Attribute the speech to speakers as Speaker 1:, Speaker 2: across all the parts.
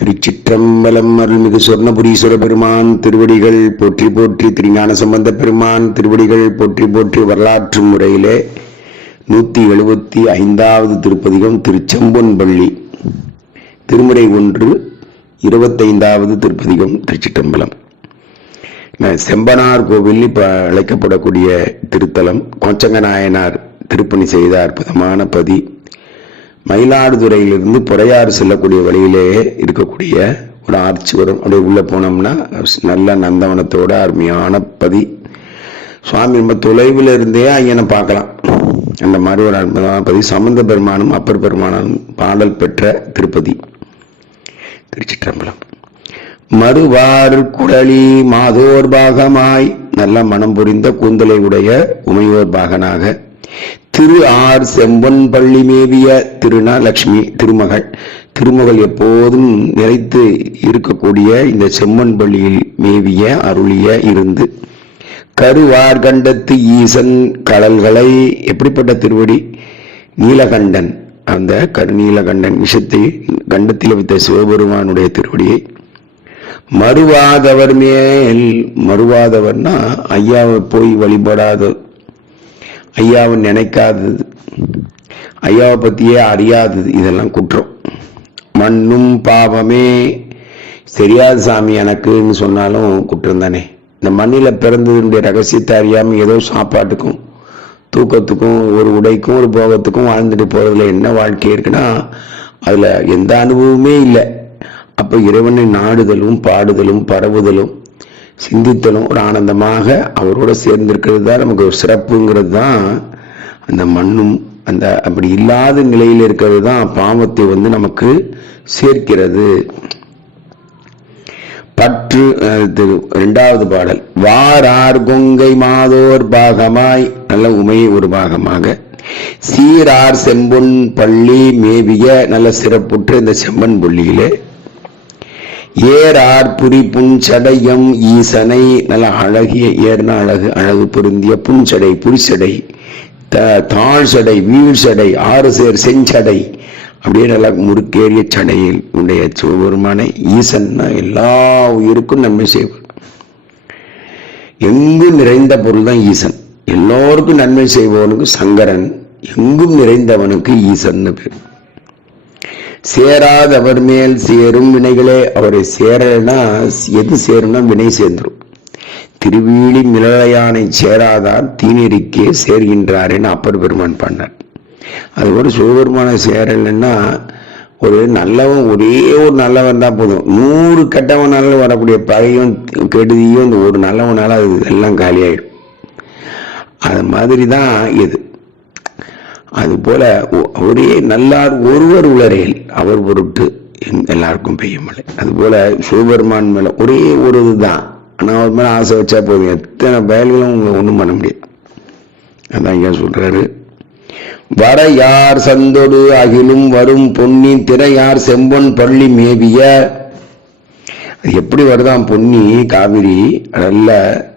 Speaker 1: திருச்சிற்றம்பலம் அருள்மிகு சொர்ணபுரீஸ்வர பெருமான் திருவடிகள் போற்றி போற்றி திருஞான சம்பந்த பெருமான் திருவடிகள் போற்றி போற்றி வரலாற்று முறையிலே நூற்றி எழுபத்தி ஐந்தாவது திருப்பதிகம் திருச்செம்பொன்பள்ளி. திருமுறை ஒன்று இருபத்தைந்தாவது திருப்பதிகம் திருச்சிற்றம்பலம். செம்பனார் கோவில் இப்போ அழைக்கப்படக்கூடிய திருத்தலம். கோச்சங்க நாயனார் திருப்பணி செய்த அற்புதமான பதி. மயிலாடுதுறையிலிருந்து பொறையாறு செல்லக்கூடிய வழியிலே இருக்கக்கூடிய ஒரு ஆர்ச்சி வரும் அப்படியே உள்ளே போனோம்னா நல்ல நந்தவனத்தோட அருமையான பதி. சுவாமி ரொம்ப தொலைவில் இருந்தே ஐயனை பார்க்கலாம். அந்த மாதிரி ஒரு அற்புதமான பதி. சமந்த பெருமானும் அப்பர் பெருமானும் பாடல் பெற்ற திருப்பதி. திருச்சிற்றம்பலம். மறுவார் குழலி மாதோர் பாகமாய் நல்ல மனம் புரிந்த கூந்தலை உடைய உமையோர் பாகனாக திரு ஆர் செம்பன் பள்ளி மேவிய திருநாலட்சுமி திருமகள். திருமகள் எப்போதும் நிறைத்து இருக்கக்கூடிய இந்த செம்மன் பள்ளியில் மேவிய அருளிய இருந்து. கருவார் கண்டத்து ஈசன் கடல்களை எப்படிப்பட்ட திருவடி? நீலகண்டன். அந்த கருநீலகண்டன் விஷத்தை கண்டத்தில் வைத்த சிவபெருமானுடைய திருவடியை. மறுவாதவர் மேல் மறுவாதவர்னா ஐயாவை போய் வழிபடாத ஐயாவை நினைக்காதது. ஐயாவை பற்றியே அறியாதது. இதெல்லாம் குற்றம். மண்ணும் பாவமே. தெரியாது சாமி எனக்குன்னு சொன்னாலும் குற்றம் தானே. இந்த மண்ணில் பிறந்ததுடைய ரகசியத்தை அறியாமல் ஏதோ சாப்பாட்டுக்கும் தூக்கத்துக்கும் ஒரு உடைக்கும் ஒரு போகத்துக்கும் வாழ்ந்துட்டு போகிறதுல என்ன வாழ்க்கை இருக்குன்னா அதில் எந்த அனுபவமே இல்லை. அப்போ இறைவனை நாடுதலும் பாடுதலும் பரவுதலும் சிந்தித்தலும் ஒரு ஆனந்தமாக அவரோட சேர்ந்திருக்கிறது தான் நமக்கு ஒரு சிறப்புங்கிறது தான் அந்த மண்ணும் அந்த அப்படி இல்லாத நிலையில் இருக்கிறது தான் பாவத்தை வந்து நமக்கு சேர்க்கிறது. பற்று ரெண்டாவது பாடல். வாரார் கொங்கை மாதோர் பாகமாய் நல்ல உமை ஒரு பாகமாக. சீரார் செம்பொன் பள்ளி மேவிய நல்ல சிறப்புற்ற இந்த செம்பன் பள்ளியிலே ஏறார் புரி புன்சடையம் ஈசனை. நல்ல அழகிய ஏர்னா அழகு அழகு பொருந்திய புன்சடை புரிசடை த தாழ் சடை வீழ் சடை ஆறு சேர் செஞ்சடை அப்படியே நல்லா முறுக்கேறிய சடையில் உடைய சிவபெருமானை ஈசன்னா எல்லா உயிருக்கும் நன்மை செய்வார். எங்கும் நிறைந்த பொருள் தான் ஈசன். எல்லோருக்கும் நன்மை செய்பவனுக்கு சங்கரன் எங்கும் நிறைந்தவனுக்கு ஈசன்னு பேர். சேராதவர் மேல் சேரும் வினைகளே. அவரை சேரனா எது சேரும்னா வினை சேர்ந்துடும் திருவீழி மிளலையானை சேராதார் தீநெறிக்கே சேர்கின்றாருன்னு அப்பர் பெருமான் பண்ணார் அது கூட சிவபெருமானை சேரலைன்னா ஒரு நல்லவன் ஒரே ஒரு நல்லவன் தான் போதும். நூறு கெட்டவனால வரக்கூடிய பகையும் கெடுதியும் இந்த ஒரு நல்லவனால அது எல்லாம் காலியாயிடும். அது மாதிரி தான் இது. அதுபோல ஒ- ஒரே நல்லார் ஒருவர் உளரேல் அவர் பொருட்டு எல்லாருக்கும் பெய்யும் மழை. அதுபோல சிவபெருமான் மேல ஒரே ஒரு இதுதான் ஆனால் அவர் மேலே ஆசை வச்சா போதும். எத்தனை பயல்களும் ஒன்றும் பண்ண முடியாது. அதான் இங்க சொல்றாரு. வர யார் சந்தொடு அகிலும் வரும் பொன்னி திரையார் செம்பொன் பள்ளி மேவிய? அது எப்படி வருதாம் பொன்னி காவிரி நல்ல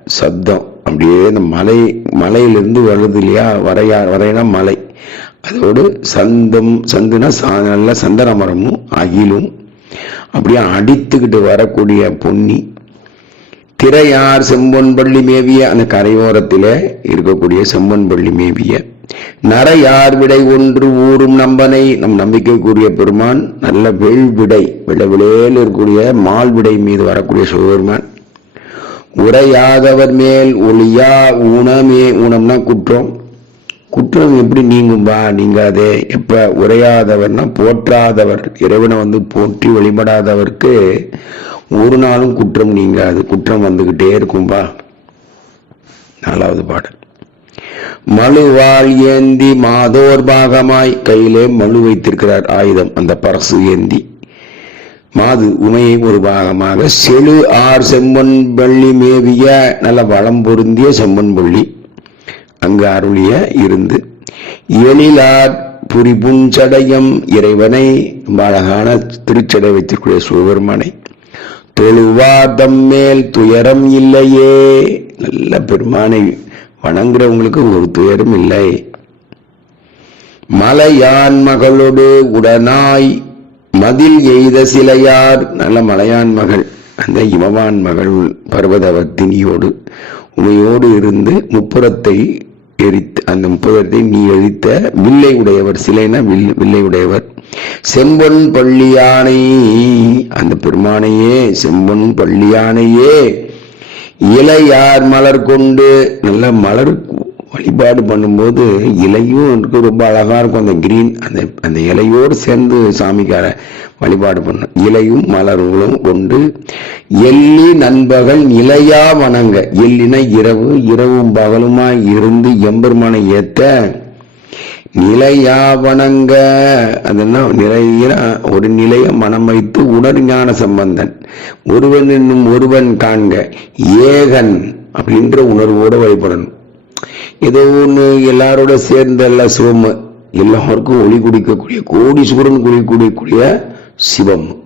Speaker 1: சப்தம். அப்படியே இந்த மலை மலையிலிருந்து வருது இல்லையா? வரையா வரையினா மலை. அதோடு சந்தம் சந்துனா சா- நல்ல சந்தன மரமும் அகிலும். அப்படியே அடித்துக்கிட்டு வரக்கூடிய பொன்னி. திரையார் செம்பொன்பள்ளி மேவிய அந்த கரையோரத்தில் இருக்கக்கூடிய செம்பொன்பள்ளி மேவிய. நரையார் விடை ஒன்று ஊறும் நம்பனை நம் நம்பிக்கைக்குரிய பெருமான். நல்ல வெள்விடை விளவிலேல் இருக்கக்கூடிய மால் விடை மீது வரக்கூடிய சிவபெருமான். உரையாதவர் மேல் ஒளியா ஊனமே ஊனம்னா குற்றம். குற்றம் எப்படி நீங்கும்பா? நீங்காதே. எப்ப உரையாதவர்னா போற்றாதவர் இறைவனை வந்து போற்றி வழிபடாதவருக்கு ஒரு நாளும் குற்றம் நீங்காது. குற்றம் வந்துகிட்டே இருக்கும்பா. நாலாவது பாடல். மழுவாள் ஏந்தி மாதோர் பாகமாய். கையிலே மழு வைத்திருக்கிறார் ஆயுதம். அந்த பரசு ஏந்தி. மாது உமையை ஒரு பாகமாக. செழு ஆர் செம்மன் பள்ளி மேவிய. நல்ல வளம் பொருந்திய செம்பொன் பள்ளி அங்கு அருளிய இருந்து எழிலார் புரிபுஞ்சடையம் இறைவனை ரொம்ப அழகான திருச்சடை வைத்திருக்கிற சிவபெருமானை தொழுவாதம் மேல் துயரம் இல்லையே நல்ல பெருமானை வணங்குறவங்களுக்கு ஒரு துயரம் இல்லை. மலையான் மகளோடு உடனாய் மதில் எய்த சிலையார் நல்ல மலையான் மகள் அந்த இமவான் மகள் பர்வதவர்த்தினியோடு உமையோடு இருந்து முப்புறத்தை எரித்து அந்த முப்புறத்தை நீ எரித்த வில்லை உடையவர் சிலைனா வில் வில்லை உடையவர். செம்பொன் பள்ளியானை அந்த பெருமானையே செம்பொன் பள்ளியானையே இலை யார் மலர் கொண்டு நல்ல மலர் வழிபாடு பண்ணும்போது இலையும் இருக்கு ரொம்ப அழகா இருக்கும். அந்த கிரீன் அந்த அந்த இலையோடு சேர்ந்து சாமிக்கார வழிபாடு பண்ணும். இலையும் மலர்களும் கொண்டு எள்ளி நண்பகல் நிலையா வணங்க. எள்ளினா இரவு இரவும் பகலுமாய் இருந்து எம்பெருமானை ஏத்த நிலையா வணங்க. அதென்னா நிலைய ஒரு நிலைய மனம் வைத்து உணர் ஞான சம்பந்தன். ஒருவன் என்னும் ஒருவன் காண்க. ஏகன் அப்படின்ற உணர்வோடு வழிபடணும். ஏதோ ஒன்று எல்லாரோட சேர்ந்த எல்லாம் சிவம். எல்லாருக்கும் ஒளி குடிக்கக்கூடிய கோடி சுகரன் குடிக்கக்கூடிய சிவம்.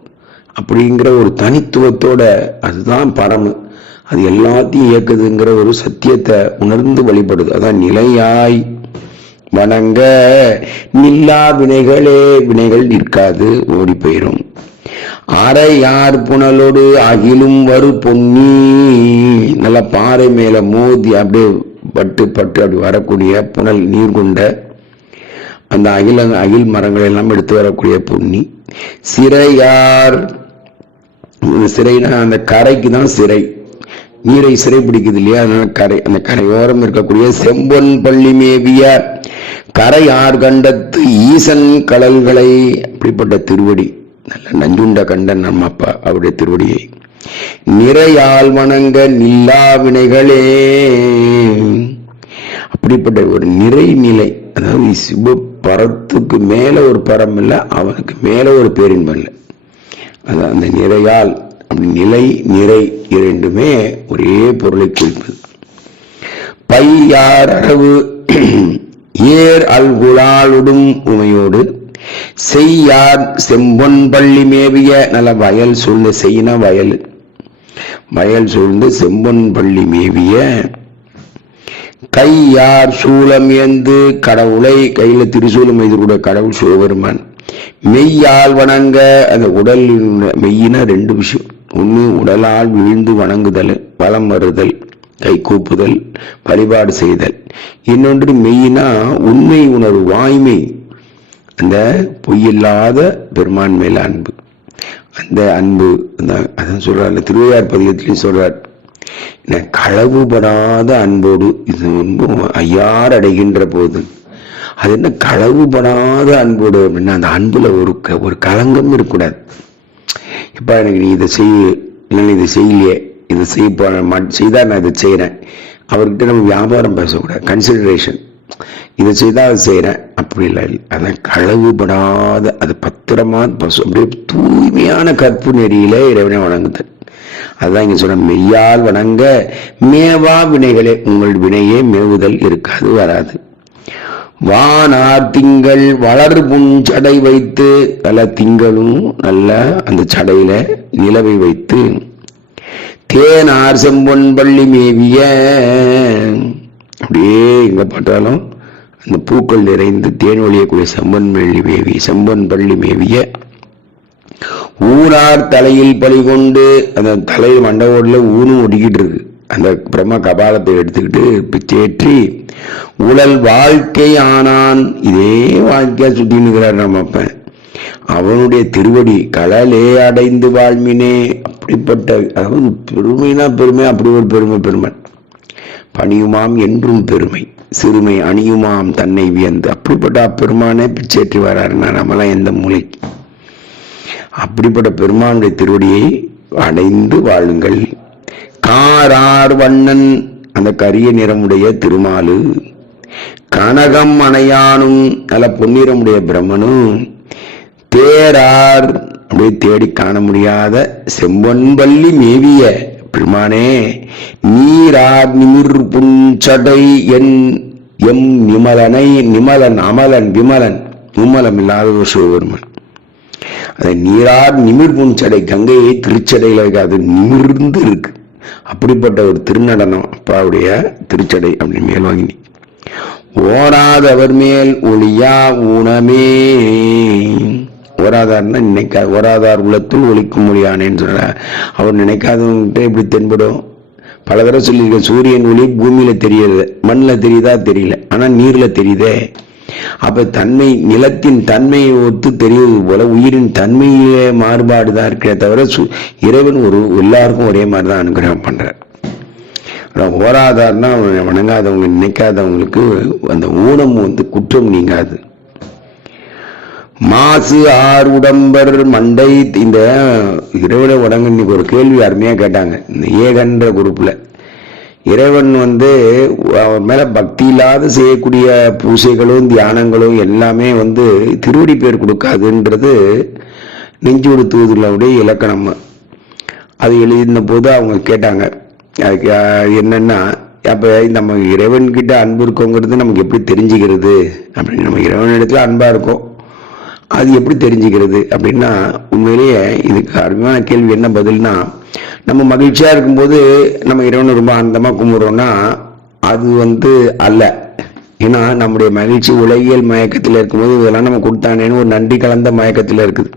Speaker 1: அப்படிங்கிற ஒரு தனித்துவத்தோட அதுதான் பரம். அது எல்லாத்தையும் இயக்குதுங்கிற ஒரு சத்தியத்தை உணர்ந்து வழிபடுது. அதான் நிலையாய் வணங்க. நில்லா வினைகளே வினைகள் நிற்காது ஓடி போயிரும். அரையார் புனலோடு அகிலும் வரு பொன்னி. நல்ல பாறை மேல மோதி அப்படியே பட்டு பட்டு அப்படி வரக்கூடிய புனல் நீர் கொண்ட அந்த அகில அகில் மரங்கள் எல்லாம் எடுத்து வரக்கூடிய பொன்னி சிறையார் சிறைனா அந்த கரைக்கு தான் சிறை. நீரை சிறை பிடிக்குது இல்லையா? அதனால கரை அந்த கரையோரம் இருக்கக்கூடிய செம்பொன் பள்ளி மேவிய கரை ஆர்கண்டத்து ஈசன் கடல்களை அப்படிப்பட்ட திருவடி நல்ல நஞ்சுண்ட கண்டன் நம்ம அப்பா அவருடைய திருவடியை. நிறையால் வணங்க நில்லா வினைகளே. அப்படிப்பட்ட ஒரு நிறை நிலை அதாவது சிவ பரத்துக்கு மேல ஒரு பரம் இல்லை அவனுக்கு மேல ஒரு பேரின்பம் இல்லை. அது அந்த நிறையால் அப்படி நிலை நிறை இரண்டுமே ஒரே பொருளை குறிப்பது. பையார் அளவு ஏர் அல்குழாலுடும் உமையோடு செய்யார் செம்பொன் பள்ளி மேவிய நல்ல வயல் சூழ்ந்த செய்யின வயல். வயல் சூழ்ந்து செம்பொன் பள்ளி மேவிய கையார் சூலம் ஏந்து கடவுளை கையில திருசூலம் வைத்து கூட கடவுள் சிவபெருமான். மெய்யால் வணங்க அந்த உடல் மெய்யினா ரெண்டு விஷயம். ஒன்று உடலால் விழுந்து வணங்குதல் வளம் வருதல் கை கூப்புதல் வழிபாடு செய்தல். இன்னொன்று மெய்யினா உண்மை உணர்வு வாய்மை. அந்த பொய்யில்லாத பெருமான் மேல அன்பு. அந்த அன்பு அந்த அதான் சொல்றார் திருவையார் பதிகத்திலையும் சொல்றார் என்ன களவுபடாத அன்போடு இது ரொம்ப ஐயார் அடைகின்ற போது அது என்ன களவுபடாத அன்போடு அப்படின்னா அந்த அன்புல ஒரு ஒரு களங்கம் இருக்கக்கூடாது. இப்ப எனக்கு நீ இதை செய் இல்லை இதை செய்யலையே இதை செய்ய போ- செய்தா நான் இதை செய்யறேன் அவர்கிட்ட நம்ம வியாபாரம் பேசக்கூடாது கன்சிடரேஷன் இதை செய்தால் அதை செய்கிறேன் அப்படி இல்லை. அதான் களவுபடாத அது பத்திரமா பசு அப்படியே தூய்மையான கற்பு நெறியில இறைவனை வணங்குதல் அதுதான் இங்கே சொன்ன மெய்யால் வணங்க மேவா வினைகளே உங்கள் வினையே மேவுதல் இருக்காது வராது. வானார் திங்கள் வளர் புண் சடை வைத்து நல்ல திங்களும் நல்ல அந்த சடையில நிலவை வைத்து தேனார் செம்பொன் பள்ளி மேவிய அப்படியே எங்க பார்த்தாலும் அந்த பூக்கள் நிறைந்து தேன் ஒழியக்கூடிய செம்பன் பள்ளி மேவி செம்பன் பள்ளி மேவிய ஊனார் தலையில் பலி கொண்டு அந்த தலை மண்டபோடில் ஊனும் ஒடிக்கிட்டு இருக்கு. அந்த பிரம்ம கபாலத்தை எடுத்துக்கிட்டு பிச்சேற்றி உடல் வாழ்க்கை ஆனான். இதே வாழ்க்கையா சுத்தினுக்கிறார் நம்ம அப்பன். அவனுடைய திருவடி கடலே அடைந்து வாழ்மினே அப்படிப்பட்ட அதாவது பெருமைனா பெருமை அப்படி ஒரு பெருமை பெருமை. பணியுமாம் என்றும் பெருமை. சிறுமை அணியுமாம் தன்னை வியந்து. அப்படிப்பட்ட அப்பெருமானே பிச்சேற்றி வராருன்னா நம்மளாம் எந்த மூலைக்கு அப்படிப்பட்ட பெருமானுடைய திருவடியை அடைந்து வாழுங்கள். காரார் வண்ணன் அந்த கரிய நிறமுடைய திருமாலு. கனகம் அணையானும் நல்ல பொன்னிறமுடைய பிரம்மனும் தேரார் அப்படியே தேடி காண முடியாத செம்பொன்பள்ளி மேவிய பெருமானே. நீரார் நிமிர் புஞ்சடை என் எம் நிமலனை நிமலன் அமலன் விமலன் விமலம் இல்லாத சிவபெருமன். அதை நீரார் நிமிர் புஞ்சடை கங்கையை திருச்சடையில் இருக்காது நிமிர்ந்து இருக்கு. அப்படிப்பட்ட ஒரு திருநடனம் அப்பாவுடைய திருச்சடை அப்படி மேல்வாங்கினி ஓராதவர் மேல் ஒளியா ஊனமே. ஓராதார்னா நினைக்கா ஓராதார் உள்ளத்தில் ஒழிக்கும் மொழியானேன்னு சொல்ற. அவர் நினைக்காதவங்கிட்ட எப்படி தென்படும். பல தடவை சொல்லியிருக்க சூரியன் ஒளி பூமியில தெரியுது மண்ணில் தெரியுதா தெரியல ஆனால் நீர்ல தெரியுதே. அப்ப தன்மை நிலத்தின் தன்மையை ஒத்து தெரிவது போல உயிரின் தன்மையிலே மாறுபாடு தான் இருக்கே தவிர சு- இறைவன் ஒரு எல்லாருக்கும் ஒரே மாதிரி தான் அனுகிரகம் பண்றார். ஓராதார்னா வணங்காதவங்க நினைக்காதவங்களுக்கு அந்த ஊனம் வந்து குற்றம் நீங்காது. மாசு ஆறு உடம்பர் மண்டை இந்த இறைவனை உடங்கன்னு ஒரு கேள்வி அருமையாக கேட்டாங்க. இந்த ஏகன்ற குரூப்பில் இறைவன் வந்து அவன் மேலே பக்தி இல்லாத செய்யக்கூடிய பூசைகளும் தியானங்களும் எல்லாமே வந்து திருவடி பேர் கொடுக்காதுன்றது நெஞ்சு கொடுத்துவதுடைய இலக்கணம். அது எழுதின போது அவங்க கேட்டாங்க. அதுக்கு என்னென்னா அப்போ நம்ம இறைவன்கிட்ட அன்பு இருக்கோங்கிறது நமக்கு எப்படி தெரிஞ்சுக்கிறது? அப்படின்னு நம்ம இறைவன் இடத்துல அன்பாக இருக்கோம். அது எப்படி தெரிஞ்சுக்கிறது அப்படின்னா உண்மையிலேயே இதுக்கு அருமையான கேள்வி என்ன பதில்னா நம்ம மகிழ்ச்சியாக இருக்கும்போது நம்ம இறைவனை ரொம்ப ஆனந்தமாக கும்பிடுறோம்னா அது வந்து அல்ல. ஏன்னா நம்முடைய மகிழ்ச்சி உலகியல் மயக்கத்தில் இருக்கும்போது இதெல்லாம் நம்ம கொடுத்தானேன்னு ஒரு நன்றி கலந்த மயக்கத்தில் இருக்குது.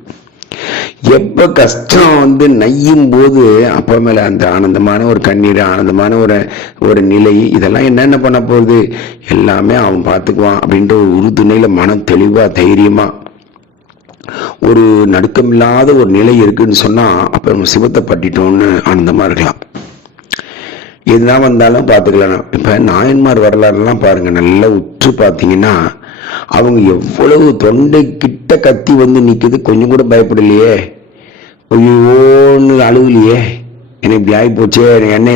Speaker 1: எப்போ கஷ்டம் வந்து நையும் போது அப்போ மேல அந்த ஆனந்தமான ஒரு கண்ணீர் ஆனந்தமான ஒரு ஒரு நிலை இதெல்லாம் என்னென்ன பண்ண போகுது? எல்லாமே அவன் பார்த்துக்குவான் அப்படின்ற ஒரு உறுதுணையில் மனம் தெளிவாக தைரியமாக ஒரு நடுக்கமில்லாத ஒரு நிலை இருக்குன்னு சொன்னா அப்ப நம்ம சிவத்தை பட்டிட்டோம்னு ஆனந்தமா இருக்கலாம். எதுனா வந்தாலும் பார்த்துக்கலாம் இப்ப நாயன்மார் வரலாறுலாம் பாருங்க. நல்லா உற்று பார்த்தீங்கன்னா அவங்க எவ்வளவு தொண்டை கிட்ட கத்தி வந்து நிக்குது. கொஞ்சம் கூட பயப்படலையே. ஐயோன்னு அழுகலையே. எனக்கு இப்படி ஆகி எனக்கு என்ன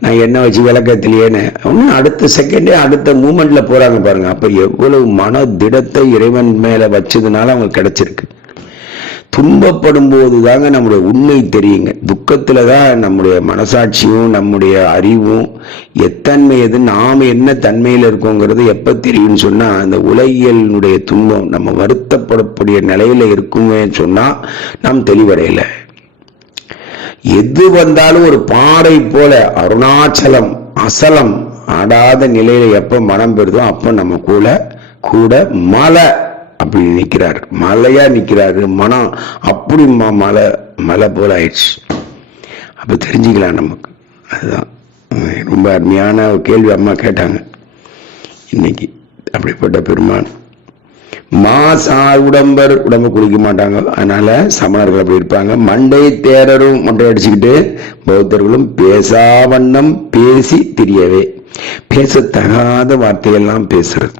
Speaker 1: நான் எண்ணெய் வச்சு விளக்கத்திலேன்னு. ஒன்றும் அடுத்த செகண்டே அடுத்த மூமெண்ட்ல போறாங்க பாருங்க. அப்போ எவ்வளவு மன திடத்தை இறைவன் மேல வச்சதுனால அவங்களுக்கு கிடைச்சிருக்கு. துன்பப்படும் போது தாங்க நம்முடைய உண்மை தெரியுங்க. துக்கத்துல தான் நம்முடைய மனசாட்சியும் நம்முடைய அறிவும் எத்தன்மை எது நாம் என்ன தன்மையில் இருக்கோங்கிறது எப்போ தெரியும்னு சொன்னால் அந்த உலகியலினுடைய துன்பம் நம்ம வருத்தப்படக்கூடிய நிலையில இருக்குமேன்னு சொன்னால் நாம் தெளிவடையலை. எது வந்தாலும் ஒரு பாறை போல அருணாச்சலம் அசலம் ஆடாத நிலையில எப்ப மனம் பெறுதோ அப்ப நம்ம கூட கூட மலை அப்படி நிற்கிறார் மலையா நிற்கிறாரு மனம் அப்படி மலை மலை போல ஆயிடுச்சு. அப்ப தெரிஞ்சுக்கலாம் நமக்கு. அதுதான். ரொம்ப அருமையான ஒரு கேள்வி அம்மா கேட்டாங்க. இன்னைக்கு அப்படிப்பட்ட பெருமான் மாசார் உடம்பர் உடம்பு குளிக்க மாட்டாங்க. அதனால சமணர்கள் அப்படி இருப்பாங்க. மண்டை தேரரும் மண்டை அடிச்சுக்கிட்டு பௌத்தர்களும் பேசா வண்ணம் பேசி தெரியவே. பேசத்தகாத வார்த்தையெல்லாம் பேசுறது.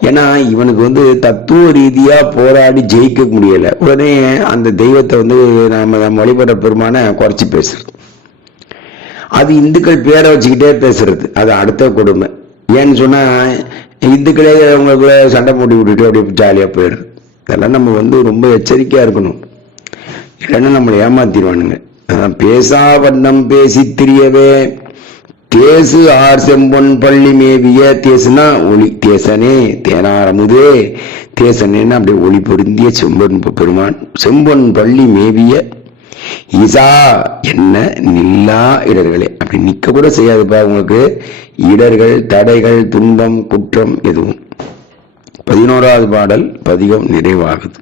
Speaker 1: ஏன்னா இவனுக்கு வந்து தத்துவ ரீதியா போராடி ஜெயிக்க முடியல. உடனே அந்த தெய்வத்தை வந்து நம்ம நம்ம வழிபடுற பெருமான குறைச்சி பேசுறது. அது இந்துக்கள் பேரை வச்சுக்கிட்டே பேசுறது. அது அடுத்த கொடுமை. ஏன்னு சொன்னா இந்துக்களே அவங்களுக்குள்ள சண்டை போட்டு விட்டுட்டு அப்படியே ஜாலியாக போயிடுது இதெல்லாம் நம்ம வந்து ரொம்ப எச்சரிக்கையாக இருக்கணும். இல்லைன்னா நம்மளை ஏமாத்திடுவானுங்க. அதான் பேசா வண்ணம் பேசி திரியவே. தேசு ஆர் செம்பொன் பள்ளி மேவிய தேசுனா ஒளி. தேசனே தேனாரமுதே. தேசனேன்னு அப்படியே ஒளி பொருந்திய செம்பொன் பெருமான். செம்பொன் பள்ளி மேவிய இசா என்ன நில்லா இடர்களே. அப்படி நிற்க கூட செய்யாதுப்பா உங்களுக்கு. இடர்கள் தடைகள் துன்பம் குற்றம் எதுவும். பதினோராவது பாடல் பதிகம் நிறைவாகுது.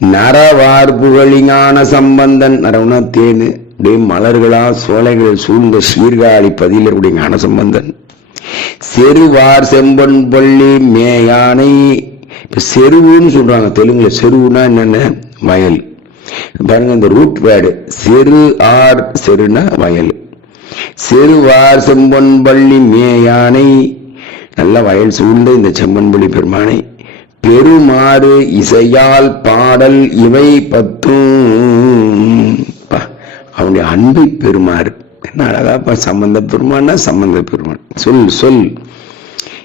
Speaker 1: நரவார் புகழிஞான சம்பந்தன் நரவுனா தேனு அப்படியே மலர்களா சோலைகள் சூழ்ந்த சீர்காழி பதிலருடைய ஞான சம்பந்தன். செருவார் செம்பன் பள்ளி மேயானை செருவுன்னு சொல்றாங்க தெலுங்குல. செருவுனா என்னென்ன? வயல். பாருங்க இந்த ரூட் வேர்டு செரு ஆர் செருனா வயல். செருவார் செம்பொன்பள்ளி மேயானை. நல்ல வயல் சூழ்ந்த இந்த செம்பன்பள்ளி பெருமானை. பெருமாறு இசையால் பாடல் இவை பத்தும். பா, அவனுடைய அன்பை பெருமாறு என்ன அழகா சம்பந்த பெருமானா சம்பந்த பெருமான். சொல் சொல்.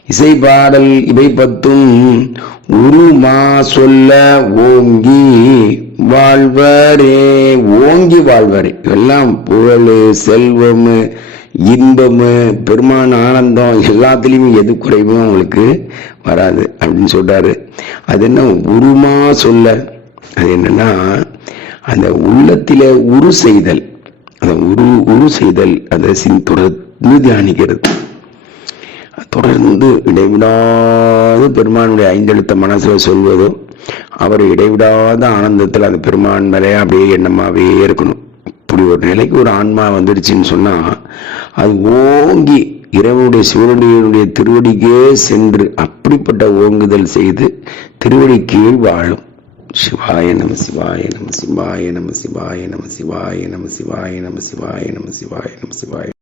Speaker 1: இசை பாடல் இவை பத்தும். உருமா சொல்ல ஓங்கி வாழ்வரே ஓங்கி வாழ்வரே. எல்லாம் புகழ் செல்வம் இன்பம் பெருமான ஆனந்தம் எல்லாத்துலேயுமே எது குறைவும் அவங்களுக்கு வராது அப்படின்னு சொல்கிறாரு அது என்ன உருமா சொல்ல? அது என்னன்னா அந்த உள்ளத்தில் உரு செய்தல் அந்த உரு உரு செய்தல் அதை சின் தொடர்ந்து தியானிக்கிறது. தொடர்ந்து இடைவிடாது பெருமானுடைய ஐந்தெழுத்த மனசில் சொல்வதும் அவர் இடைவிடாத ஆனந்தத்தில் அந்த பெருமான் மேலே அப்படியே எண்ணமாவே இருக்கணும். இப்படி ஒரு நிலைக்கு ஒரு ஆன்மா வந்துடுச்சுன்னு சொன்னா அது ஓங்கி இறைவனுடைய சிவனுடைய திருவடிக்கே சென்று அப்படிப்பட்ட ஓங்குதல் செய்து திருவடி கீழ் வாழும். சிவாய நம சிவாய நம சிவாய நம சிவாய நம சிவாய நம சிவாய நம சிவாய நம சிவாய நம சிவாய